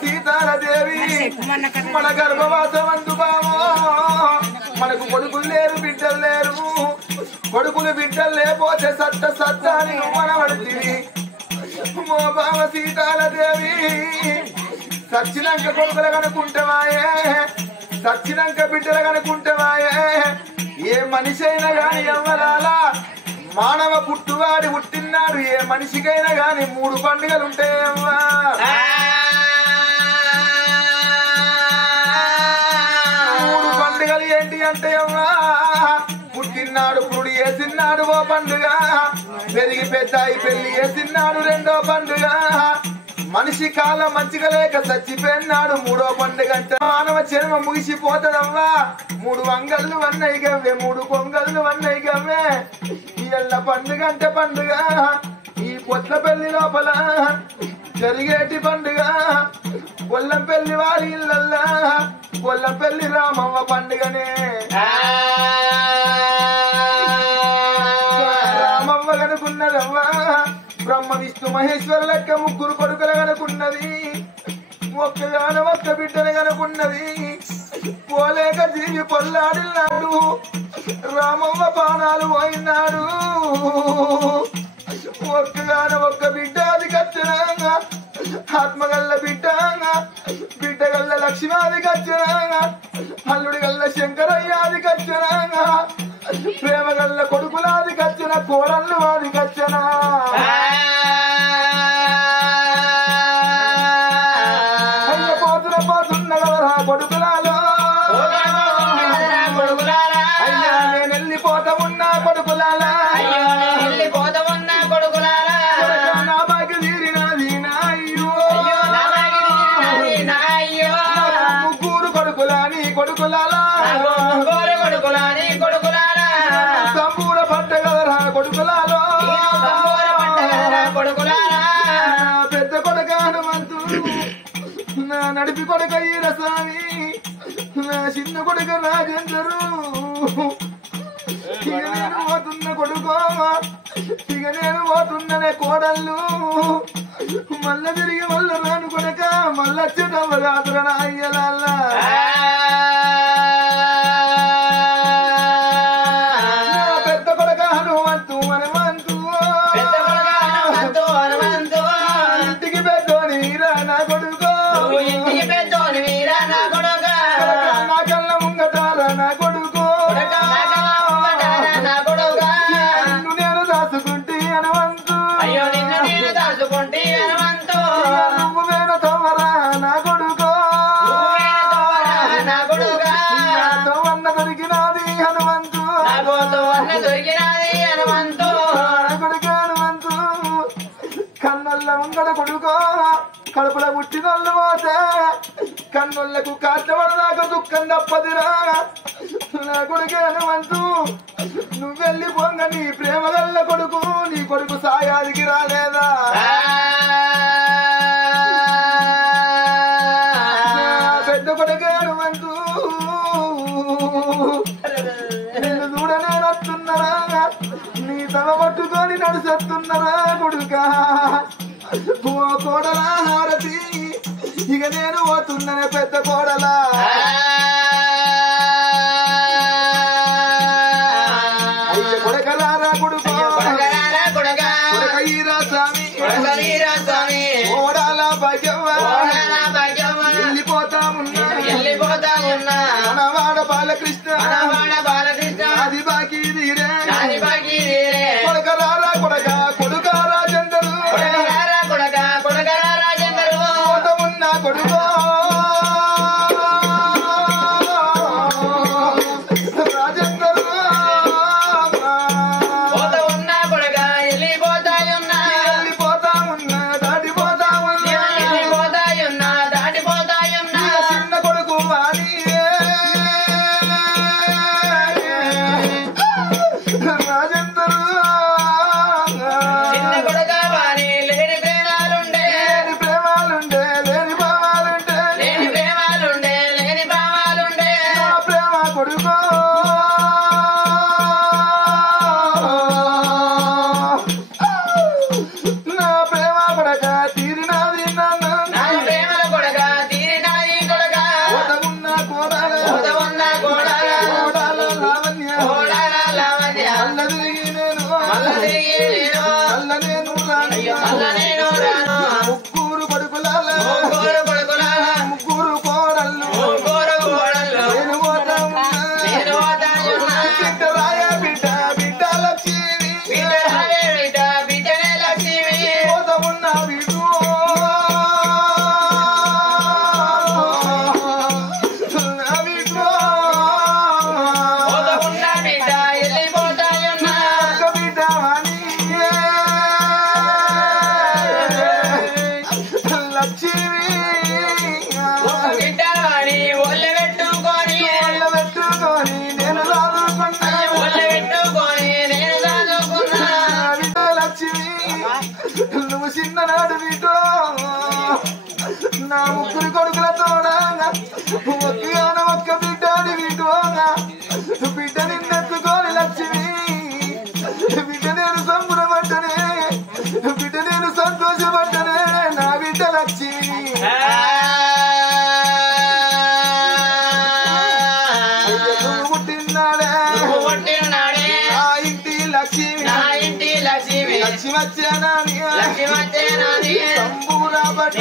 సీతారా మన గర్భవాసమందు బావో మనకు కొడుకులు లేరు బిడ్డలు లేరు కొడుకులు బిడ్డలు లేకపోతే సత్త సత్త అని మన పడుతుంది మో బావ సీతాలదేవి సచ్చినాక కొడుకులు కనుకుంటావాయే సచ్చినాక బిడ్డలు కనుకుంటావాయే ఏ మనిషి అయినా గాని ఎవ్వరాలా మానవ పుట్టువాడి పుట్టినాడు ఏ మనిషికైనా గాని 3 పండుగలు ఉంటాయమ్మా ఏంటి అంటే అమ్మా పుట్టినాడు పురుడు వేసినాడు ఓ పండుగ పెరిగి పెద్దాయి పెళ్లి వేసినాడు 2వ పండుగ మనిషి కాలం మంచిగా లేక చచ్చిపోయినాడు 3వ పండుగ అంటే మానవ జన్మ ముగిసిపోతుందమ్మా 3 వంగళ్ళు వన్నయి గవ్వే 3 పొంగళ్ళు వన్నయి గవ్వే ఇళ్ళ పండుగ అంటే పండుగ ఈ పొట్ల పెళ్లి లోపల జరిగేటి పండుగ పొల్లం పెళ్లి వారి ఇళ్ళల్లా పొల్లం పెళ్లి రామవ్వ పండుగనే రామవ్వ కనుకున్నదవ్వా బ్రహ్మ విష్ణు మహేశ్వర లెక్క 3 కొడుకులు కనుకున్నది ఒక్క బిడ్డను కనుకున్నది పోలేక జీవి పొల్లాడిల్లాడు రామవ్వ బాణాలు పోయినాడు ఒక్క బిడ్డ అది కచ్చనంగా ఆత్మగల్ల బిడ్డగల్ల లక్ష్మీది కచ్చనంగా అల్లుడి గల్ల శంకరయ్యాది కచ్చనంగా ప్రేమగల్ల కొడుకులాది కచ్చన కోడళ్ళు వాది కచ్చనా పోతున్న కదరా కొడుకులాలో అయ్యా నేను వెళ్ళిపోతా ఉన్నా కొడుకులాలా సంపూర్ణ పట్ట కదరా కొడుకులాలో పెద్ద కొడుక హనుమంతుడు నా నడిపి కొడుక ఈరస్వామి నా చిన్న కొడుక రాజేందరు ఇక నేను పోతున్న కొడుకో ఇక నేను పోతున్ననే కోడళ్ళు మళ్ళ తిరిగి మళ్ళీ రాను కొడుక మళ్ళొచ్చేటవ్వ కాదురా నా అయ్యలాల్లా కన్నుల ముంగడ కొడుకో కడుపుల పుట్టినోళ్ళు పోతే కన్నులకు కాట్లబడదాకా దుఃఖం తప్పదిరా నా కొడుకు హనుమంతు నువ్వెళ్ళి పొంగ నీ ప్రేమ గల్ల కొడుకు నీ కొడుకు సాయాదికి రాలేదా పెద్ద కొడుకు హనుమంతు నిన్ను చూడనే వస్తున్నారా నీ తల పట్టుకొని నడుస్తున్నారా కొడుకా ఓ కోడలా హారతి ఇక నేను పోతున్నానే పెద్ద కోడలా అయ్య కొడకలారా కొడుకో కొడకయ్యరా స్వామి ఓడాలా భాగ్యవ్వా వెళ్ళిపోతామున్నా అనవాడ బాలకృష్ణ అది బాకీ తీరే కొడకలారా కొడుకా రాజేందరు ఉన్నా కొడుకో రాజేందరు వెళ్ళిపోతామున్నా దాటిపోతామున్నా చిన్న కొడుకు వాణి నా ముగ్గురు కొడుకులతోడా ఒక్కగాన ఒక్క బిడ్డని వీటోగా బిడ్డ నిన్నెత్తుకోని లక్ష్మి బిడ్డ నేను సంబరపడ్డనే బిడ్డ నేను సంతోషపడ్డనే నా బిడ్డ లక్ష్మి పుట్టినాడే ఆ ఇంటి లక్ష్మి లక్ష్మి వచ్చానని సంబరపడ్డ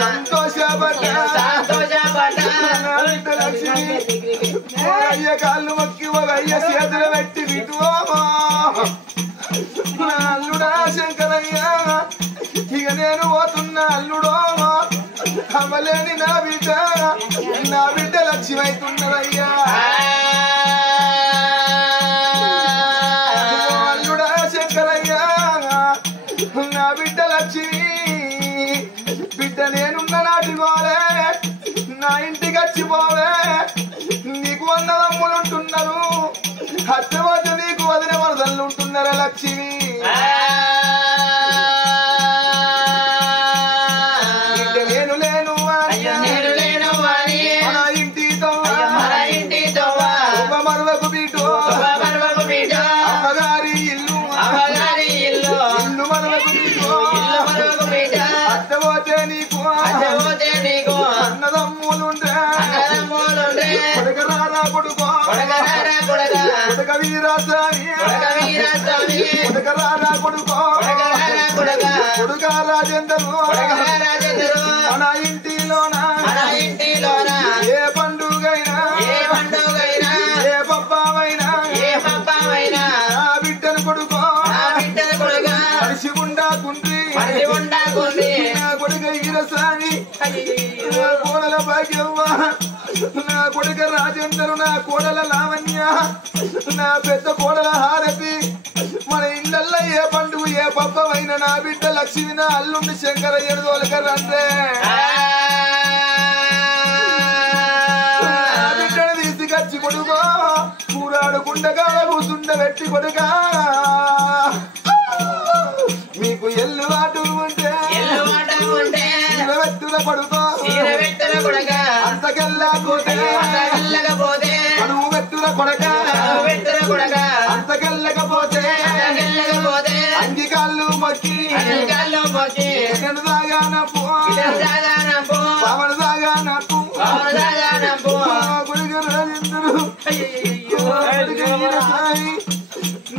సంతోషపడ్డ లక్ష్మి అయ్య కాళ్ళు మొక్కి ఒక అయ్య చేతులు పెట్టి విటువో అల్లుడా శంకరయ్య ఇక నేను పోతున్నా అల్లుడో అవ్వలేని నా బిడ్డ లక్ష్మి అవుతున్నదయ్యా అల్లుడా శంకరయ్య నా బిడ్డ లక్ష్మి బిడ్డ నేనున్న నాటి పోలే నా ఇంటికి వచ్చిపోవే నీకు 100 తమ్ములు ఉంటున్నారు హత్యవద్ద నీకు వదిన వరదలు ఉంటున్నారా లక్ష్మి బిడ్డ నేను లేను మన ఇంటితో మరవకు బీటు అమ్మగారి ఇల్లు మరవకు బీటు హత్యపోతే నీకు అన్నదమ్ములుండే కొడుకరారా కొడుకో కొడుక వీరాస్వామి కొడుకరారా కొడుకో కొడుక రాజేందరు మన ఇంటిలోన ఏ పండుగైనా ఏ పబ్బావైనా ఆ బిడ్డను కొడుకో కలిసి ఉండాకుండ్రి నా కొడుక వీరస్వామి కోడల భాగ్యవ్వ నా కొడుక రాజేందరు నా కోడల లావణ్య నా పెద్ద కోడల హారతి మన ఇళ్ళల్లో ఏ పండుగ ఏ పబ్బమైనా నా బిడ్డ లక్ష్మి నా అల్లుండి శంకరయ్యను తోలకరంటే నా బిడ్డను తీసుకొచ్చి కొడుకో కూరాడుకుండగా కూసుండబెట్టి కొడుకా మీకు ఎల్లు వాటు ఉంటే వెత్తుల పడుకో అంతకెల్లా పోతే నువ్వు వెత్తుల కొడక అంతకెళ్ళకపోతే అంగికాళ్ళు మొక్కి నేను సాగానప్పు పవన సాగానప్పు గుడికి రాజేంద్రుడు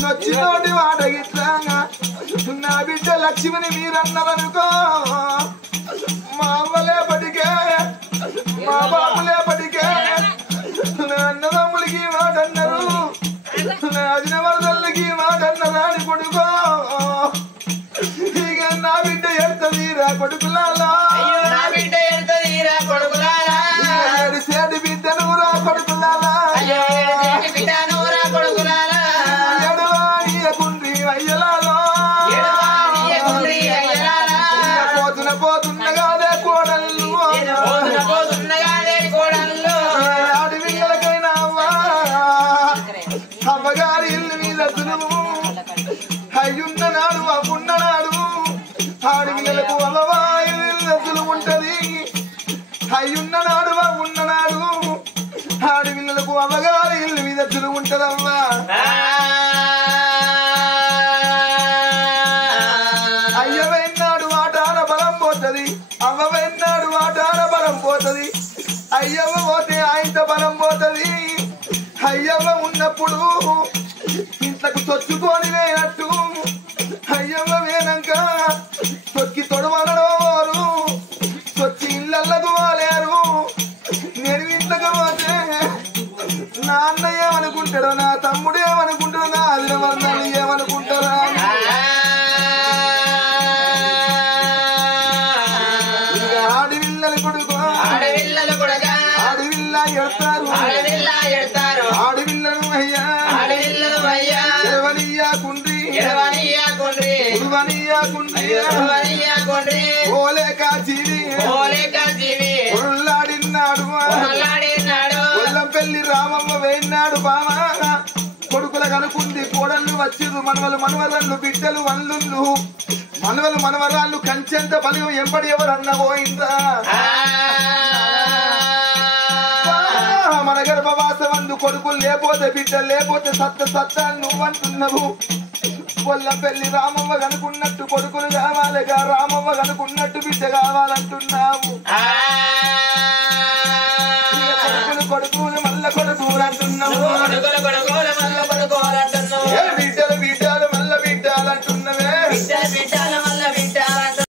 నచ్చినోటి వాడగిట్లాగా నా బిడ్డ లక్ష్మిని మీరన్నారనుకో మా అవ్వలేపటికే మా బాబులేపటికే నా అన్నదమ్ములకి మాటన్నారు నా అదిన వరదలకి మాటన్నదా అని కొడుకో ఇక నా బిడ్డ ఎడతదీరా కొడుకులాలా సేటి బిడ్డను రా కొడుకులాలా ఎడవాకుండ్రి అయ్యలాలో పోతున్నగాదే కోడళ్ళు ఆడవిళ్ళకైనా అమ్మగారి ఇల్లు మీద తులుము అయ్యున్న నాడు అప్పున్ననాడు ఆడవిళ్ళకు అమ్మవారి ఇల్లు ఉంటది అయ్యున్న నాడు అప్పున్ననాడు ఆడవిళ్ళకు అమ్మగారి ఇల్లు మీద తులుము ఉంటదమ్మా అయ్యవైనాడు ఆటాన బలం పోతది అమ్మవైనాడు ఆటాన బలం పోతది అయ్యవ్వ పోతే ఆయన బలం పోతది అయ్యవ్వ ఉన్నప్పుడు ఇంట్లకు తొచ్చుకొని వేయనట్టు అయ్యవ్వ వేనంక తొక్కి తొడవనడోరు తొచ్చి ఇళ్ళకు వాలేరు నేను ఇంట్లకు పోతే నా అన్న ఏమనుకుంటాడో నా తమ్ముడు ఏమనుకుంటాడో నా అదిన వర్ణాలు ఏమనుకుంటారా ఆడవిల్లలు కొడుకు ఆడవిల్ల ఎడతారు ఆడవిల్లను అయ్యా ఎడవనియా కుండ్రి ఓలే కాచీవి ఒళ్ళాడినాడు ఒల్లంపల్లి రామమ్మ వేయినాడు బామ కొడుకుల అనుకుంది కోడళ్ళు వచ్చిరు మనవలు మనవరాళ్ళు బిడ్డలు వల్లుళ్ళు మనవలు మనవరాళ్ళు కంచెంత బలిగం ఎంబడి ఎవరన్న పోయిందా మన గర్భవాసమందు కొడుకులు లేకపోతే బిడ్డలు లేకపోతే సత్త నువ్వంటున్నావు కొల్ల పెళ్లి రామవ్వ కనుకున్నట్టు కొడుకులు కావాలిగా రామవ్వ కనుకున్నట్టు బిడ్డ కావాలంటున్నావు కొడుకులు మల్ల కొడుకులు అంటున్నావు